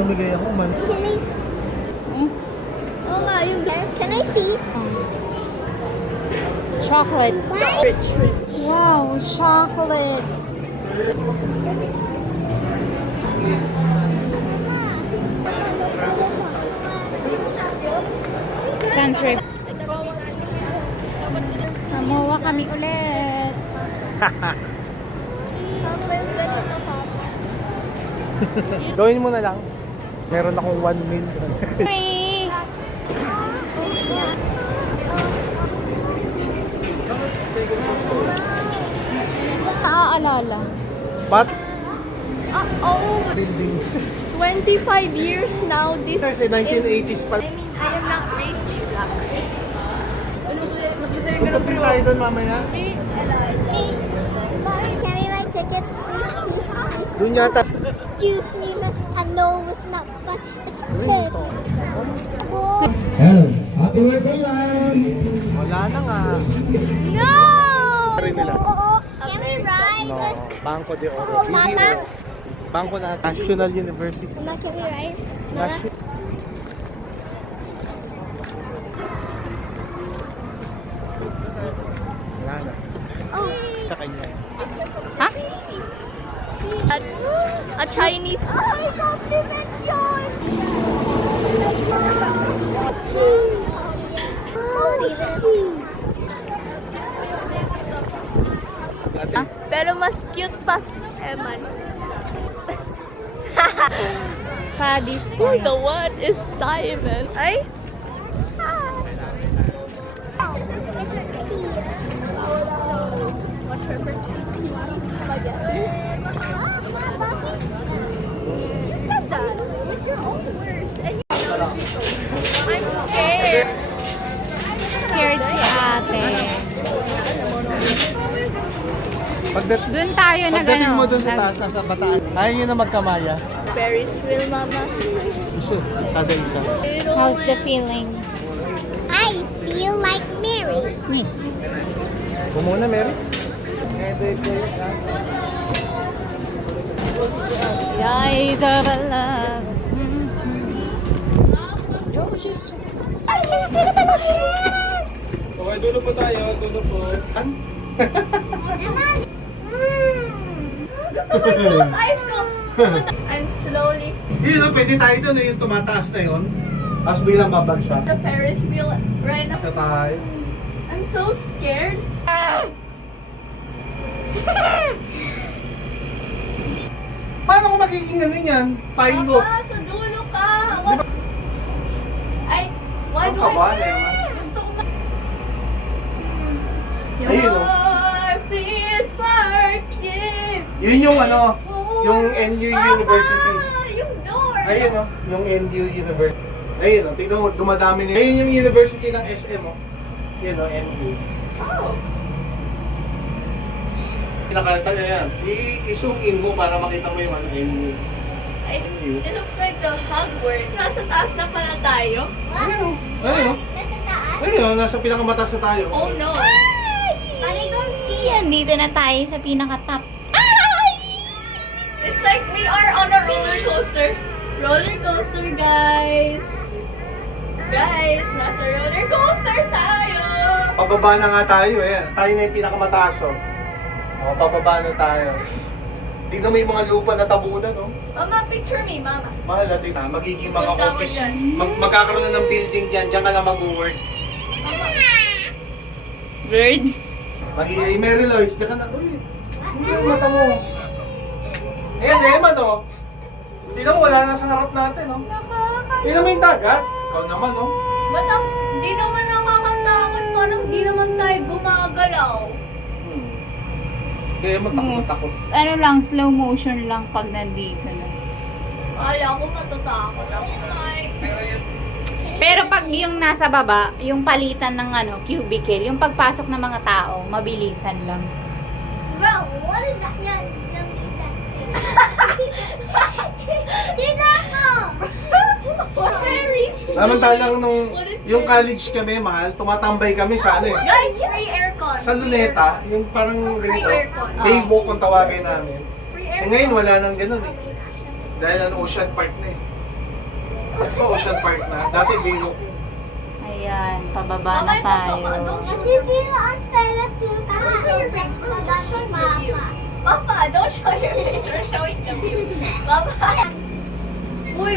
bumigay ako, man. Can I? Oh nga, yung can I see? Chocolate. Rich. Wow, chocolates. Sunset. Samoa kami ulit. Gawin mo na lang. Meron akong 1 meal. Free. Naaalala. But, Oh, building. 25 years now. This Kasi 1980s pa. I mean, I am not racist. Mas masaya Punta din tayo doon mamaya. Me and I. Can we buy tickets, please? Doon yata. Excuse me, Miss. I know it's not fun. It's okay. Oh, Hello, happy birthday, Lan! Wala na nga. No! Rin nila. can we ride? No, Banco de Oro. Oh, Mama. BDO. Banco na National University. Mama, can we ride? Mama? National. Wala na. Oh, Sa kanya. Ha? A Chinese. I compliment yours. Ate, Pero mas cute pa si Eman. Paddy's The one is Simon. Ay? It's pea. What's her first name? Spaghetti. You said that with your own words. And I'm scared. Scared si ate. Doon tayo na Pagdating mo gano'n. doon sa taas, nasa Bataan. Ayaw nyo na magkamaya. Ferris wheel, Mama. Isa, kada isa. How's the feeling? I feel like Mary. Ni. Bumuna, Mary. The eyes of a love. Okay, dulo po tayo. Dulo po. Gusto ko close eyes ko. I'm slowly Yun, pwede tayo doon. Yung tumataas na yun. Tapos bilang babagsak. the Ferris wheel right now. Isa tayo. I'm so scared. Paano ko magiging ano yan? Pilot. Papa, sa dulo ka. What? Ay, why Ang do kaba, I? Emma. Gusto ko ma... Ayun, oh. Your peace parking. Yun yung ano, yung NU University. Yung door. Ayun o, yung NU University. Ayun o, tignan mo, dumadami nila. Ayun yung University ng SM o. Yun o, NU. Oh. Pinakalitan niya yan. I-zoom in mo para makita mo yung ano, NU. It looks like the Hogwarts. Nasa taas na pala tayo. Ayun o. Ayun o. Nasa taas. Ayun o, nasa pinakamataas na tayo. Oh no. But I don't see it. Yan, dito na tayo sa pinaka-top. It's like we are on a roller coaster. Roller coaster, guys. Guys, nasa roller coaster tayo. Pababa na nga tayo eh. Tayo na yung pinakamataas o. O, pababa na tayo. Tignan mo yung mga lupa na tabunan o. Mama, picture me, Mama. Mahal natin ha, magiging mga Punta ko office. dyan. Magkakaroon na ng building dyan, dyan ka na mag-work. Bird. Magiging, Mary Lois, dyan ka na. Uy, hindi yung mata mo. Ayan, Emma no. Tignan mo, wala na sa harap natin no. Tignan mo yung dagat. Ikaw naman no. Ba't di naman nakakatakot? Parang di naman tayo gumagalaw. Kaya matakot. Ano lang, slow motion lang pag nandito na. Kala ko matatakot ako. Pero pag yung nasa baba, yung palitan ng ano, cubicle, yung pagpasok ng mga tao, mabilisan lang. Bro, what is that? Yeah, let me eat that. Dito ako! Ferris. Samantalang nung What is yung it? college kami, mahal, tumatambay kami sa ano eh. Guys, free aircon. Sa Luneta, yung parang ganito, aircon. Baywalk kung tawagin namin. Free Eh aircon. ngayon wala nang ganun eh. Dahil ang Ocean Park na eh. to Ocean Park na. Dati Baywalk. Ayan, pababa na Mama, ito, tayo. Papa. Don't Nasisira ang pelas yung kasi baba ni Mama. Papa, don't show your face. We're showing the view. Papa. Uy.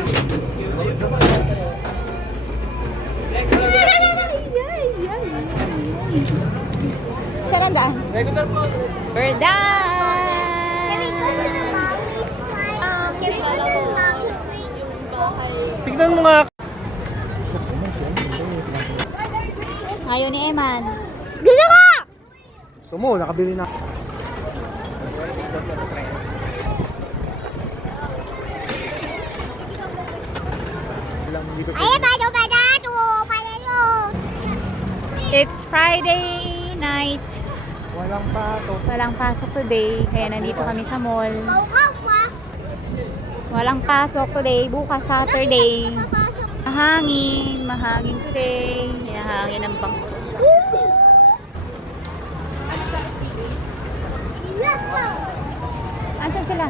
Saan ang daan? We're done! Can we go to the mommy's slide? Can we go to the mommy's swing? Tignan mo nga. Ayaw ni Eman. Gusto ko! Gusto mo, nakabili na. Ay, paano ba na? Palalo! It's Friday night. Walang pasok. Walang pasok today. Kaya nandito kami sa mall. Go, go, ah! Walang pasok today. Bukas Saturday. Papasok. Mahangin. Mahangin today. Hinahangin ng pang school. Asan sila?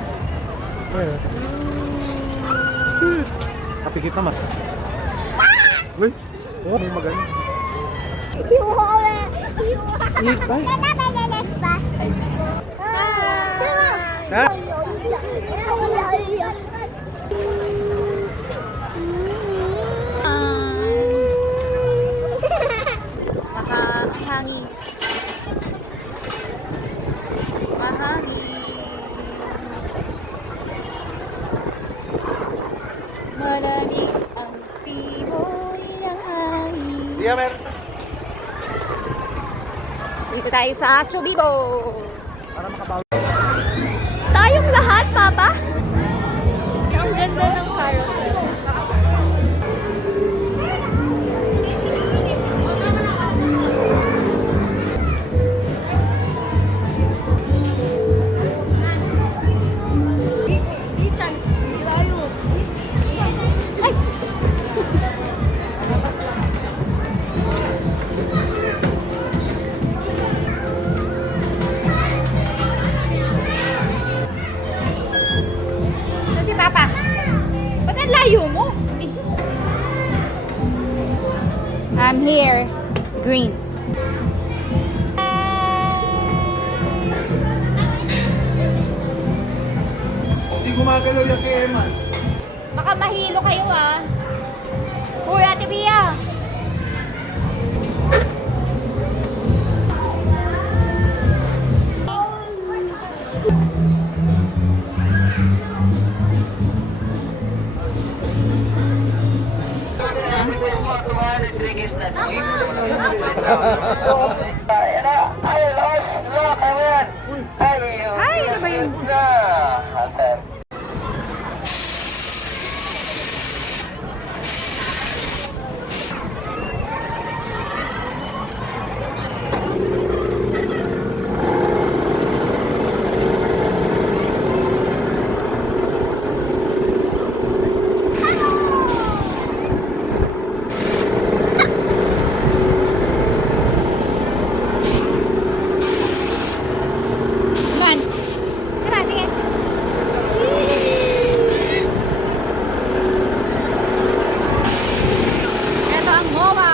Kapikit naman. Uy, oh, may maganda. You Nanabalas basta. Ha? Mahangin. Mahangin. Malamig ang simoy ng hangin. Di meron. Dito tayo sa Chubibo. Para makabawi. Tayong lahat, Papa. Ang ganda ng carousel. Ay! Ito si Papa. Ba't ang layo mo? I'm here. Green. Hindi gumagalaw yung kay Eman. Baka mahilo kayo ah. Uy, Ate Bia. Ay, ano ba yun? Yan. Tara, tingin. Ito ang MOA.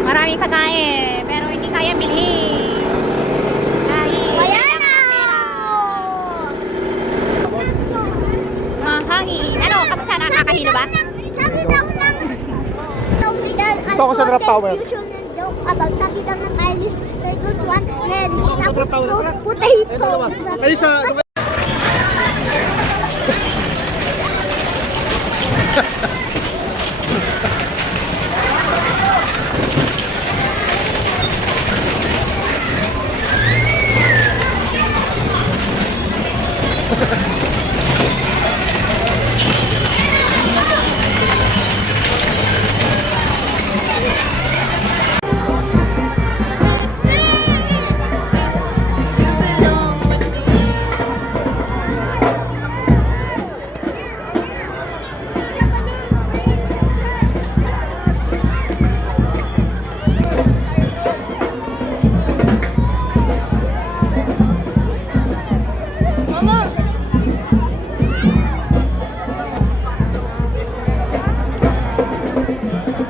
Maraming pagkain, pero hindi kaya bilhin. Dahil Kaya na! mahangin. Ano, kamusta? Nakakahilo ba? Sabi daw ng... Ito ako sa drop tower. Sabi daw ng Irish, there goes one Mary. Tapos no potato. Ay, sa...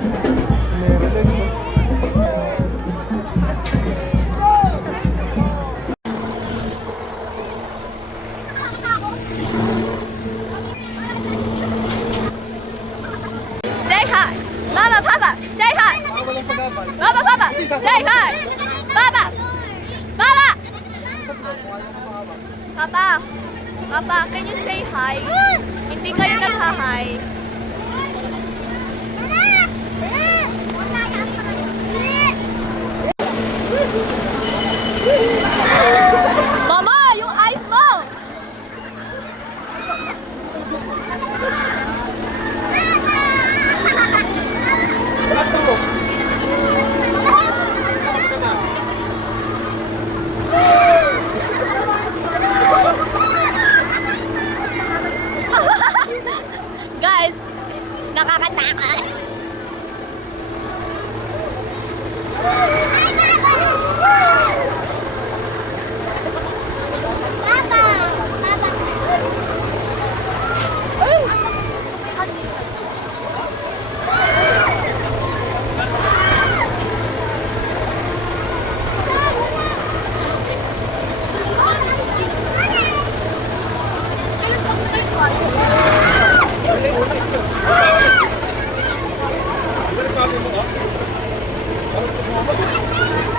Relax, Say hi! Mama, Papa, say hi! walang sagabal. Mama, Papa, say hi! Papa! Papa! Papa! Papa, can you say hi? Hindi kayo nagha-hi. Mama, yung eyes mo! Guys, nakakatakot. Balik natin mo ka? Balik sa mga